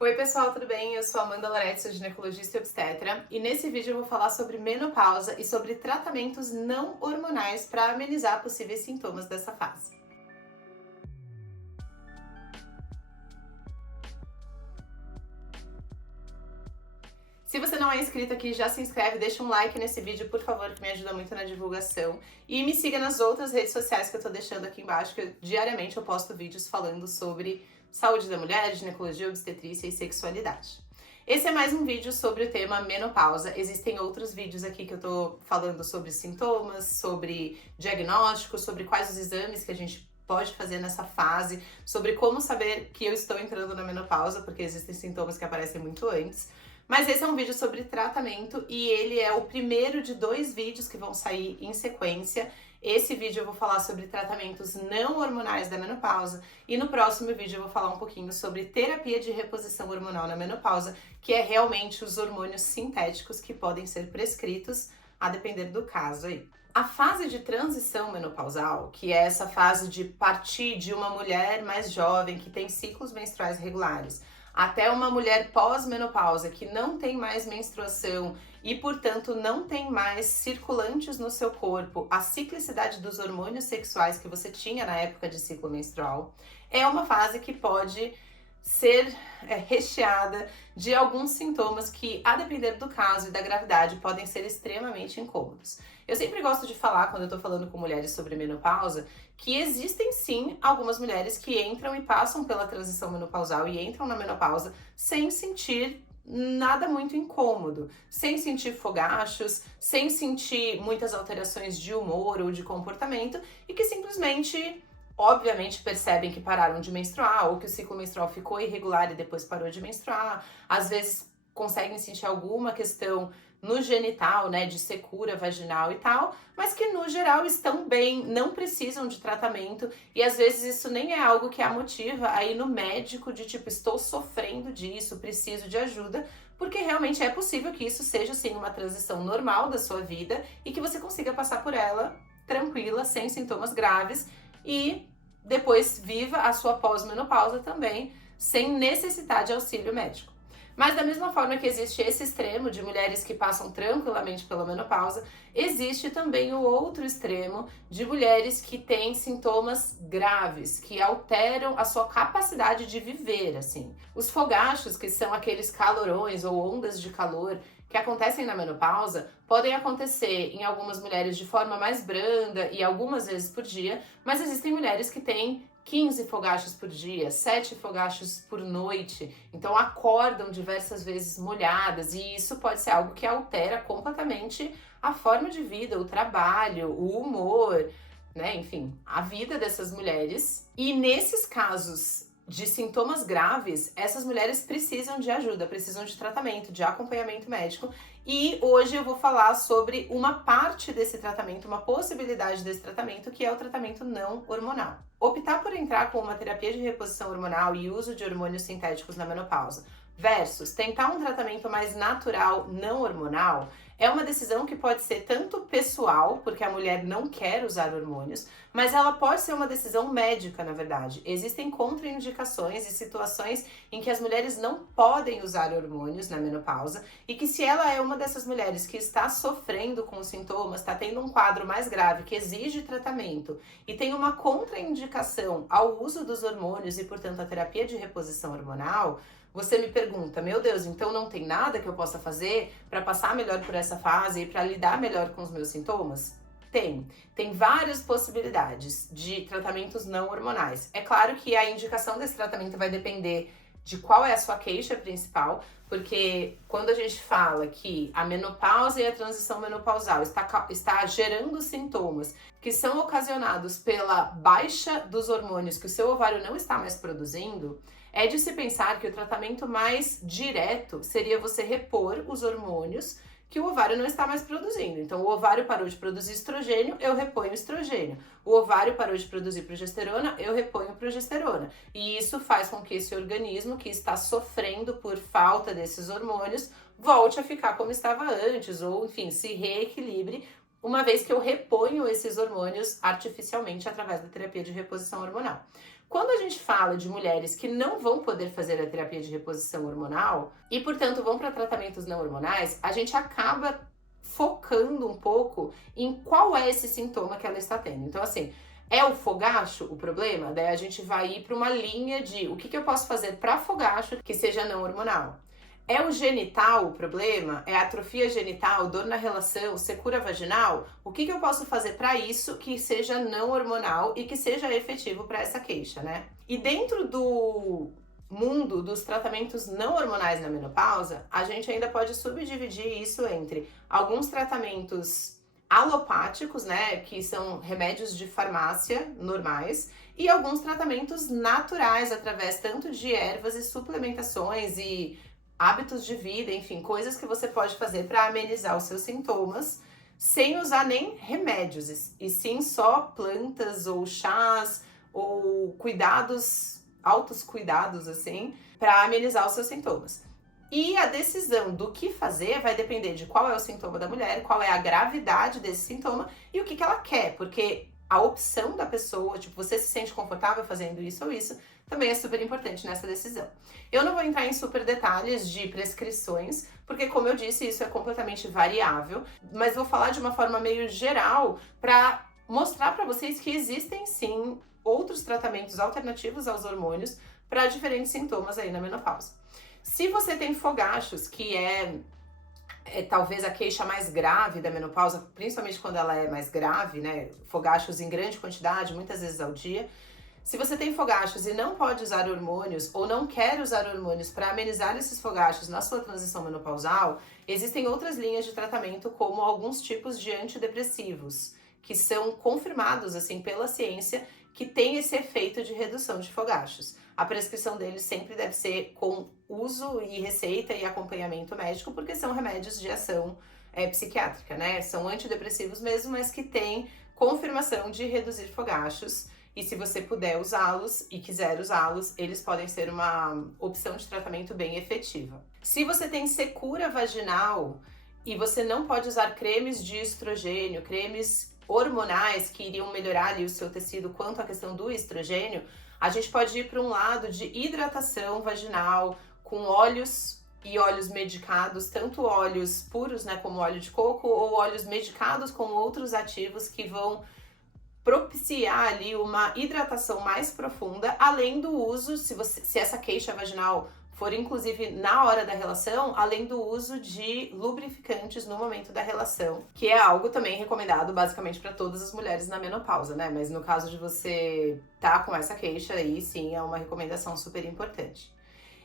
Oi pessoal, tudo bem? Eu sou a Amanda Loretti, sou ginecologista e obstetra, e nesse vídeo eu vou falar sobre menopausa e sobre tratamentos não hormonais para amenizar possíveis sintomas dessa fase. Se você não é inscrito aqui, já se inscreve, deixa um like nesse vídeo, por favor, que me ajuda muito na divulgação. E me siga nas outras redes sociais que eu tô deixando aqui embaixo, que diariamente eu posto vídeos falando sobre saúde da mulher, ginecologia, obstetrícia e sexualidade. Esse é mais um vídeo sobre o tema menopausa. Existem outros vídeos aqui que eu tô falando sobre sintomas, sobre diagnóstico, sobre quais os exames que a gente pode fazer nessa fase, sobre como saber que eu estou entrando na menopausa, porque existem sintomas que aparecem muito antes. Mas esse é um vídeo sobre tratamento e ele é o primeiro de 2 vídeos que vão sair em sequência. Esse vídeo eu vou falar sobre tratamentos não hormonais da menopausa e no próximo vídeo eu vou falar um pouquinho sobre terapia de reposição hormonal na menopausa, que é realmente os hormônios sintéticos que podem ser prescritos a depender do caso aí. A fase de transição menopausal, que é essa fase de partir de uma mulher mais jovem que tem ciclos menstruais regulares até uma mulher pós-menopausa que não tem mais menstruação e, portanto, não tem mais circulantes no seu corpo a ciclicidade dos hormônios sexuais que você tinha na época de ciclo menstrual, é uma fase que pode ser recheada de alguns sintomas que, a depender do caso e da gravidade, podem ser extremamente incômodos. Eu sempre gosto de falar, quando eu tô falando com mulheres sobre menopausa, que existem sim algumas mulheres que entram e passam pela transição menopausal e entram na menopausa sem sentir nada muito incômodo, sem sentir fogachos, sem sentir muitas alterações de humor ou de comportamento e que simplesmente, obviamente, percebem que pararam de menstruar ou que o ciclo menstrual ficou irregular e depois parou de menstruar. Às vezes conseguem sentir alguma questão no genital, né, de secura vaginal e tal, mas que no geral estão bem, não precisam de tratamento e às vezes isso nem é algo que a motiva a ir no médico de tipo, estou sofrendo disso, preciso de ajuda, porque realmente é possível que isso seja sim uma transição normal da sua vida e que você consiga passar por ela tranquila, sem sintomas graves e depois viva a sua pós-menopausa também, sem necessitar de auxílio médico. Mas da mesma forma que existe esse extremo de mulheres que passam tranquilamente pela menopausa, existe também o outro extremo de mulheres que têm sintomas graves, que alteram a sua capacidade de viver, assim. Os fogachos, que são aqueles calorões ou ondas de calor que acontecem na menopausa, podem acontecer em algumas mulheres de forma mais branda e algumas vezes por dia, mas existem mulheres que têm 15 fogachos por dia, 7 fogachos por noite, então acordam diversas vezes molhadas e isso pode ser algo que altera completamente a forma de vida, o trabalho, o humor, né? Enfim, a vida dessas mulheres. E nesses casos de sintomas graves, essas mulheres precisam de ajuda, precisam de tratamento, de acompanhamento médico. E hoje eu vou falar sobre uma parte desse tratamento, uma possibilidade desse tratamento, que é o tratamento não hormonal. Optar por entrar com uma terapia de reposição hormonal e uso de hormônios sintéticos na menopausa versus tentar um tratamento mais natural, não hormonal, é uma decisão que pode ser tanto pessoal, porque a mulher não quer usar hormônios, mas ela pode ser uma decisão médica, na verdade. Existem contraindicações e situações em que as mulheres não podem usar hormônios na menopausa e que se ela é uma dessas mulheres que está sofrendo com os sintomas, está tendo um quadro mais grave que exige tratamento e tem uma contraindicação ao uso dos hormônios e, portanto, a terapia de reposição hormonal, você me pergunta, meu Deus, então não tem nada que eu possa fazer para passar melhor por essa fase e para lidar melhor com os meus sintomas? Tem várias possibilidades de tratamentos não hormonais. É claro que a indicação desse tratamento vai depender de qual é a sua queixa principal, porque quando a gente fala que a menopausa e a transição menopausal está gerando sintomas que são ocasionados pela baixa dos hormônios que o seu ovário não está mais produzindo, é de se pensar que o tratamento mais direto seria você repor os hormônios que o ovário não está mais produzindo. Então, o ovário parou de produzir estrogênio, eu reponho estrogênio. O ovário parou de produzir progesterona, eu reponho progesterona. E isso faz com que esse organismo que está sofrendo por falta desses hormônios volte a ficar como estava antes, ou enfim, se reequilibre, uma vez que eu reponho esses hormônios artificialmente através da terapia de reposição hormonal. Quando a gente fala de mulheres que não vão poder fazer a terapia de reposição hormonal e, portanto, vão para tratamentos não hormonais, a gente acaba focando um pouco em qual é esse sintoma que ela está tendo. Então, assim, é o fogacho o problema? Daí a gente vai ir para uma linha de o que eu posso fazer para fogacho que seja não hormonal. É o genital o problema? É a atrofia genital, dor na relação, secura vaginal? O que eu posso fazer para isso que seja não hormonal e que seja efetivo para essa queixa, né? E dentro do mundo dos tratamentos não hormonais na menopausa, a gente ainda pode subdividir isso entre alguns tratamentos alopáticos, né, que são remédios de farmácia normais, e alguns tratamentos naturais através tanto de ervas e suplementações e hábitos de vida, enfim, coisas que você pode fazer para amenizar os seus sintomas sem usar nem remédios, e sim só plantas ou chás ou cuidados, altos cuidados assim, para amenizar os seus sintomas. E a decisão do que fazer vai depender de qual é o sintoma da mulher, qual é a gravidade desse sintoma e o que ela quer, porque a opção da pessoa, tipo, você se sente confortável fazendo isso ou isso, também é super importante nessa decisão. Eu não vou entrar em super detalhes de prescrições, porque como eu disse, isso é completamente variável, mas vou falar de uma forma meio geral para mostrar para vocês que existem sim outros tratamentos alternativos aos hormônios para diferentes sintomas aí na menopausa. Se você tem fogachos, que é talvez a queixa mais grave da menopausa, principalmente quando ela é mais grave, né? Fogachos em grande quantidade, muitas vezes ao dia. Se você tem fogachos e não pode usar hormônios ou não quer usar hormônios para amenizar esses fogachos na sua transição menopausal, existem outras linhas de tratamento, como alguns tipos de antidepressivos, que são confirmados assim pela ciência que tem esse efeito de redução de fogachos. A prescrição deles sempre deve ser com uso e receita e acompanhamento médico, porque são remédios de ação psiquiátrica, né? São antidepressivos mesmo, mas que têm confirmação de reduzir fogachos. E se você puder usá-los e quiser usá-los, eles podem ser uma opção de tratamento bem efetiva. Se você tem secura vaginal e você não pode usar cremes de estrogênio, cremes hormonais que iriam melhorar ali o seu tecido quanto à questão do estrogênio, a gente pode ir para um lado de hidratação vaginal com óleos e óleos medicados, tanto óleos puros, né, como óleo de coco, ou óleos medicados com outros ativos que vão propiciar ali uma hidratação mais profunda, além do uso, se essa queixa vaginal for inclusive na hora da relação, além do uso de lubrificantes no momento da relação, que é algo também recomendado basicamente para todas as mulheres na menopausa, né? Mas no caso de você tá com essa queixa aí, sim, é uma recomendação super importante.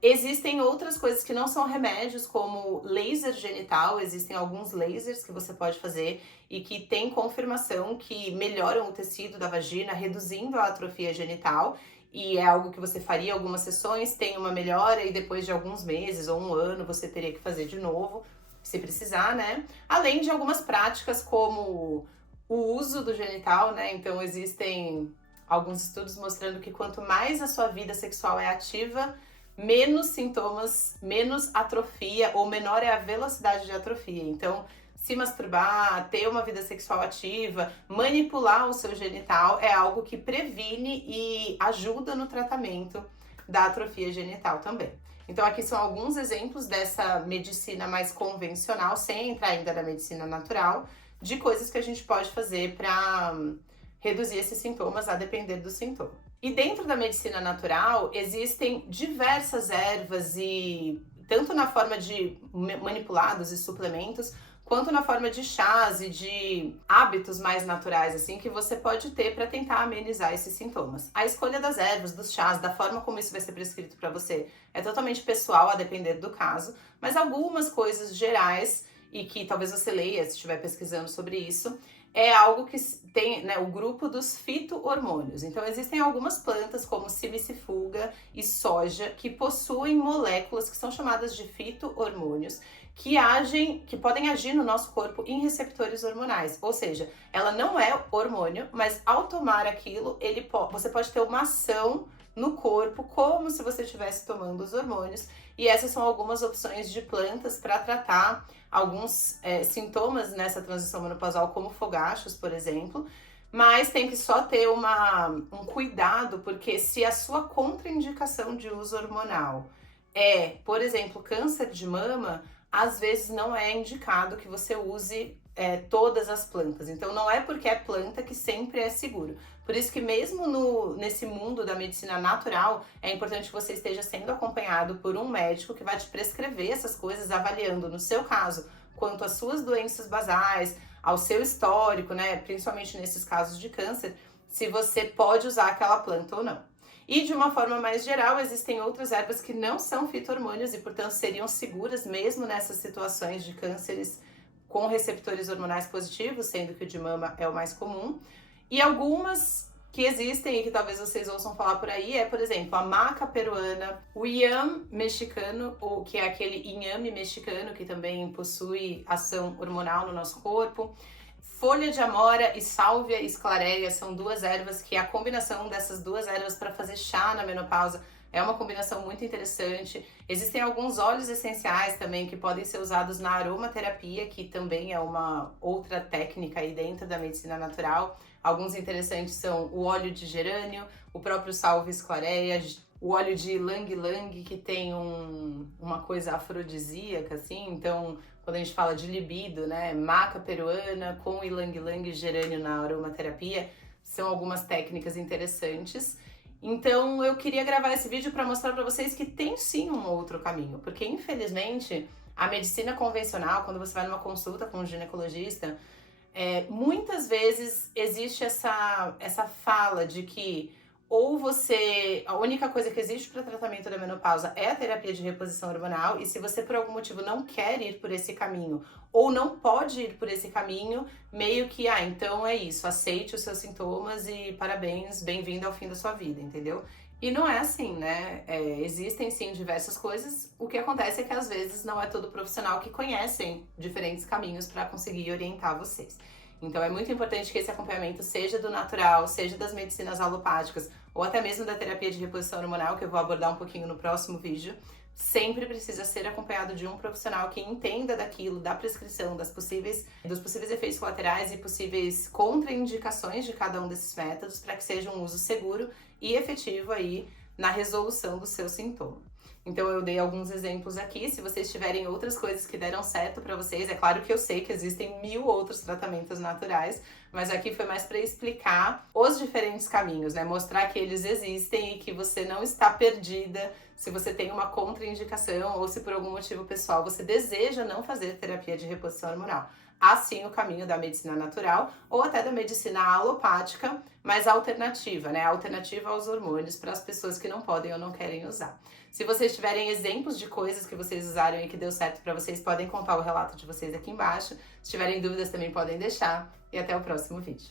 Existem outras coisas que não são remédios, como laser genital. Existem alguns lasers que você pode fazer e que tem confirmação que melhoram o tecido da vagina, reduzindo a atrofia genital. E é algo que você faria algumas sessões, tem uma melhora e depois de alguns meses ou um ano você teria que fazer de novo, se precisar, né? Além de algumas práticas como o uso do genital, né? Então existem alguns estudos mostrando que quanto mais a sua vida sexual é ativa, menos sintomas, menos atrofia ou menor é a velocidade de atrofia. Então, se masturbar, ter uma vida sexual ativa, manipular o seu genital é algo que previne e ajuda no tratamento da atrofia genital também. Então aqui são alguns exemplos dessa medicina mais convencional, sem entrar ainda na medicina natural, de coisas que a gente pode fazer para reduzir esses sintomas a depender do sintoma. E dentro da medicina natural existem diversas ervas, e tanto na forma de manipulados e suplementos, quanto na forma de chás e de hábitos mais naturais, assim, que você pode ter para tentar amenizar esses sintomas. A escolha das ervas, dos chás, da forma como isso vai ser prescrito para você é totalmente pessoal, a depender do caso, mas algumas coisas gerais, e que talvez você leia se estiver pesquisando sobre isso, é algo que tem, né, o grupo dos fito-hormônios. Então existem algumas plantas como simicifuga e soja que possuem moléculas que são chamadas de fito-hormônios, que podem agir no nosso corpo em receptores hormonais. Ou seja, ela não é hormônio, mas ao tomar aquilo, você pode ter uma ação no corpo como se você estivesse tomando os hormônios. E essas são algumas opções de plantas para tratar alguns sintomas nessa transição menopausal, como fogachos, por exemplo. Mas tem que só ter um cuidado, porque se a sua contraindicação de uso hormonal é, por exemplo, câncer de mama, às vezes não é indicado que você use todas as plantas. Então não é porque é planta que sempre é seguro. Por isso que mesmo nesse mundo da medicina natural, é importante que você esteja sendo acompanhado por um médico que vai te prescrever essas coisas, avaliando, no seu caso, quanto às suas doenças basais, ao seu histórico, né? Principalmente nesses casos de câncer, se você pode usar aquela planta ou não. E de uma forma mais geral, existem outras ervas que não são fito-hormônios e, portanto, seriam seguras mesmo nessas situações de cânceres com receptores hormonais positivos, sendo que o de mama é o mais comum. E algumas que existem e que talvez vocês ouçam falar por aí por exemplo, a maca peruana, o iam mexicano, ou que é aquele inhame mexicano que também possui ação hormonal no nosso corpo. Folha de amora e sálvia esclareia são duas ervas que a combinação dessas duas ervas para fazer chá na menopausa é uma combinação muito interessante. Existem alguns óleos essenciais também que podem ser usados na aromaterapia, que também é uma outra técnica aí dentro da medicina natural. Alguns interessantes são o óleo de gerânio, o próprio sálvia esclareia, o óleo de ylang-ylang, que tem uma coisa afrodisíaca, assim, então quando a gente fala de libido, né, maca peruana com ylang-ylang e gerânio na aromaterapia, são algumas técnicas interessantes. Então eu queria gravar esse vídeo para mostrar para vocês que tem sim um outro caminho, porque infelizmente a medicina convencional, quando você vai numa consulta com um ginecologista, muitas vezes existe essa fala de que ou a única coisa que existe para tratamento da menopausa é a terapia de reposição hormonal, e se você por algum motivo não quer ir por esse caminho ou não pode ir por esse caminho, meio que, então é isso, aceite os seus sintomas e parabéns, bem-vindo ao fim da sua vida, entendeu? E não é assim, né? Existem sim diversas coisas, o que acontece é que às vezes não é todo profissional que conhecem diferentes caminhos para conseguir orientar vocês. Então é muito importante que esse acompanhamento seja do natural, seja das medicinas alopáticas ou até mesmo da terapia de reposição hormonal, que eu vou abordar um pouquinho no próximo vídeo. Sempre precisa ser acompanhado de um profissional que entenda daquilo, da prescrição, dos possíveis efeitos colaterais e possíveis contraindicações de cada um desses métodos, para que seja um uso seguro e efetivo aí na resolução do seu sintoma. Então eu dei alguns exemplos aqui, se vocês tiverem outras coisas que deram certo para vocês, é claro que eu sei que existem 1000 outros tratamentos naturais, mas aqui foi mais para explicar os diferentes caminhos, né? Mostrar que eles existem e que você não está perdida se você tem uma contraindicação ou se por algum motivo pessoal você deseja não fazer terapia de reposição hormonal. Há sim o caminho da medicina natural ou até da medicina alopática, mas alternativa, né? Alternativa aos hormônios para as pessoas que não podem ou não querem usar. Se vocês tiverem exemplos de coisas que vocês usaram e que deu certo para vocês, podem contar o relato de vocês aqui embaixo. Se tiverem dúvidas também podem deixar. E até o próximo vídeo.